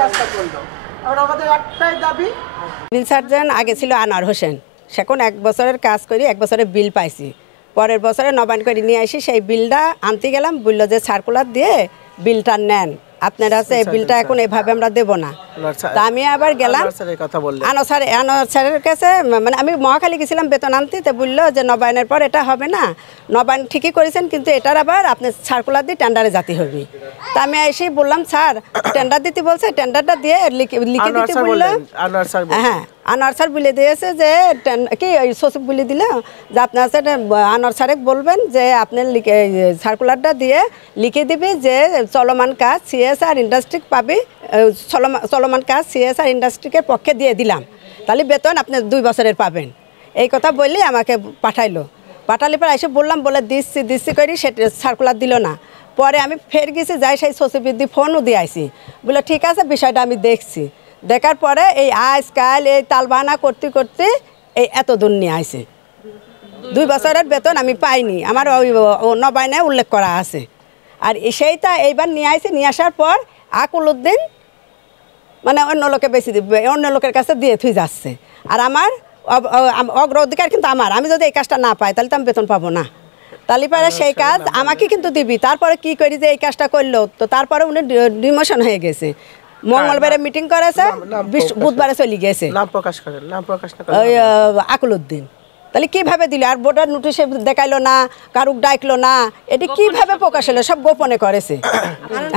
কাজটা করলো। আর আমাদের একটাই দাবি, বিল সার্জন আগে ছিল আনোয়ার হোসেন, সেখন 1 বছরের কাজ করি 1 বছরের বিল পাইছি। পরের বছরে নবায়ন করে নিয়ে আসি, সেই বিলটা আনতে গেলাম, বললো যে সার্কুলার দিয়ে বিলটা নেন আপনারা, এই বিলটা এখন এভাবে আমরা দেবো না। তা আমি আবার গেলাম আনোয়ার স্যারের কাছে, মানে আমি মহাখালী গেছিলাম বেতন আনতে, তো বললো যে নবায়নের পর এটা হবে না, নবায়ন ঠিকই করেছেন কিন্তু এটার আবার আপনি সার্কুলার দিয়ে টেন্ডারে যেতে হবে। তা আমি এসে বললাম স্যার টেন্ডার দিতে বলছে, টেন্ডারটা দিয়ে লিখে দিতে বললো। হ্যাঁ, আনোয়ার স্যার বলে দিয়েছে যে কি ওই সচিব বলে দিল যে আপনার আনোয়ার স্যারে বলবেন যে আপনি সার্কুলারটা দিয়ে লিখে দিবে যে চলমান কাজ সিএসআর ইন্ডাস্ট্রি পাবে, চলমান কাজ সিএসআর ইন্ডাস্ট্রিকে পক্ষে দিয়ে দিলাম, তাহলে বেতন আপনি 2 বছরের পাবেন। এই কথা বললে আমাকে পাঠালে পরে এসে বললাম, বলে দিচ্ছি করি, সেটা সার্কুলার দিল না। পরে আমি ফের গেছি, যাই সেই সচিবের দিয়ে ফোনও দিয়ে আইসি, বলে ঠিক আছে বিষয়টা আমি দেখছি। দেখার পরে এই আজকাল এই তালবাহানা করতে করতে এই এত দূর নিয়ে আসে। 2 বছরের বেতন আমি পাইনি, আমার ওই নবায়নে উল্লেখ করা আছে। আর সেইটা এইবার নিয়ে আসে, নিয়ে আসার পর আকুল উদ্দিন মানে অন্য লোকে বেশি দিবে, অন্য লোকের কাছে দিয়ে থুই যাচ্ছে। আর আমার অগ্রাধিকার কিন্তু আমার, আমি যদি এই কাজটা না পাই তাহলে তো আমি বেতন পাবো না। তাহলে পরে সেই কাজ আমাকে কিন্তু দিবি। তারপরে কি করি যে এই কাজটা করলো, তো তারপরে উনি ডিমোশন হয়ে গেছে। মঙ্গলবারে মিটিং করেছে, বুধবারে চলে গেছে ওই আকুল উদ্দিন। তাহলে কিভাবে দিলে? আর বোর্ডার নোটিশে দেখাইলো না, কারুক ডাকলো না, এটি কিভাবে প্রকাশ হলো? সব গোপনে করেছে।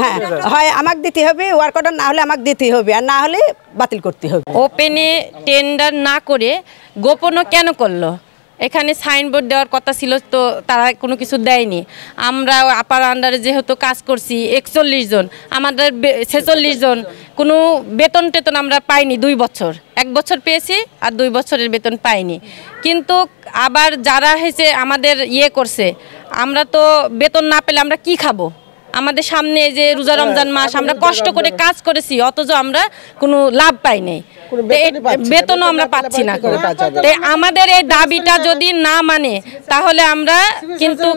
হ্যাঁ, হয় আমাকে দিতে হবে ওয়ার্ক অর্ডার, না হলে আমাকে দিতে হবে, আর না হলে বাতিল করতে হবে। ওপেনে টেন্ডার না করে গোপনও কেন করলো? এখানে সাইনবোর্ড দেওয়ার কথা ছিল, তো তারা কোনো কিছু দেয়নি। আমরা আপার আন্ডারে যেহেতু কাজ করছি 41 জন, আমাদের 46 জন কোনো বেতন টেতন আমরা পাইনি 2 বছর। 1 বছর পেয়েছি আর 2 বছরের বেতন পাইনি। কিন্তু আবার যারা হয়েছে আমাদের করছে, আমরা তো বেতন না পেলে আমরা কি খাবো? আমাদের সামনে যে রোজা রমজান মাস, আমরা কষ্ট করে কাজ করেছি, অথচ আমরা কোনো লাভ পাই নাই, বেতনও আমরা পাচ্ছি না। তাই আমাদের এই দাবিটা যদি না মানে তাহলে আমরা কিন্তু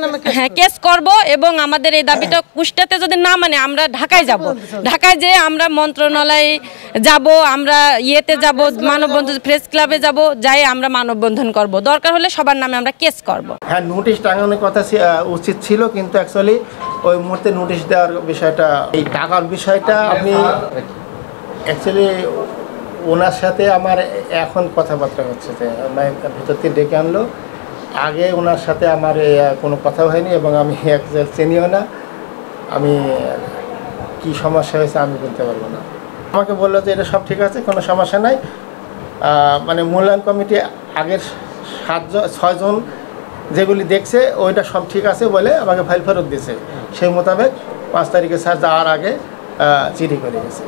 কেস করব, এবং আমাদের এই দাবিটা কুষ্টাতে যদি না মানে আমরা ঢাকায় যাব। ঢাকায় যেয়ে আমরা মন্ত্রণালয়ে যাব, আমরা যাব, মানববন্ধন প্রেস ক্লাবে যাব, যাই আমরা মানববন্ধন করব, দরকার হলে সবার নামে আমরা কেস করব। হ্যাঁ, নোটিশ টাঙানোর কথা উচিত ছিল, কিন্তু অ্যাকচুয়ালি ওই মুহূর্তে নোটিশ দেওয়ার বিষয়টা, এই টাকার বিষয়টা আমি অ্যাকচুয়ালি ওনার সাথে আমার এখন কথাবার্তা হচ্ছে, যে আমার ভিতর থেকে ডেকে আনলো। আগে ওনার সাথে আমার কোনো কথা হয়নি, এবং আমি চিনিও না। আমি কি সমস্যা হয়েছে আমি বলতে পারবো না। আমাকে বললো যে এটা সব ঠিক আছে, কোনো সমস্যা নাই, মানে মূল্যায়ন কমিটি আগের 6 জন যেগুলি দেখছে ওইটা সব ঠিক আছে বলে আমাকে ফাইল ফেরত দিয়েছে। সেই মোতাবেক 5 তারিখে স্যার যাওয়ার আগে চিঠি করে গেছে।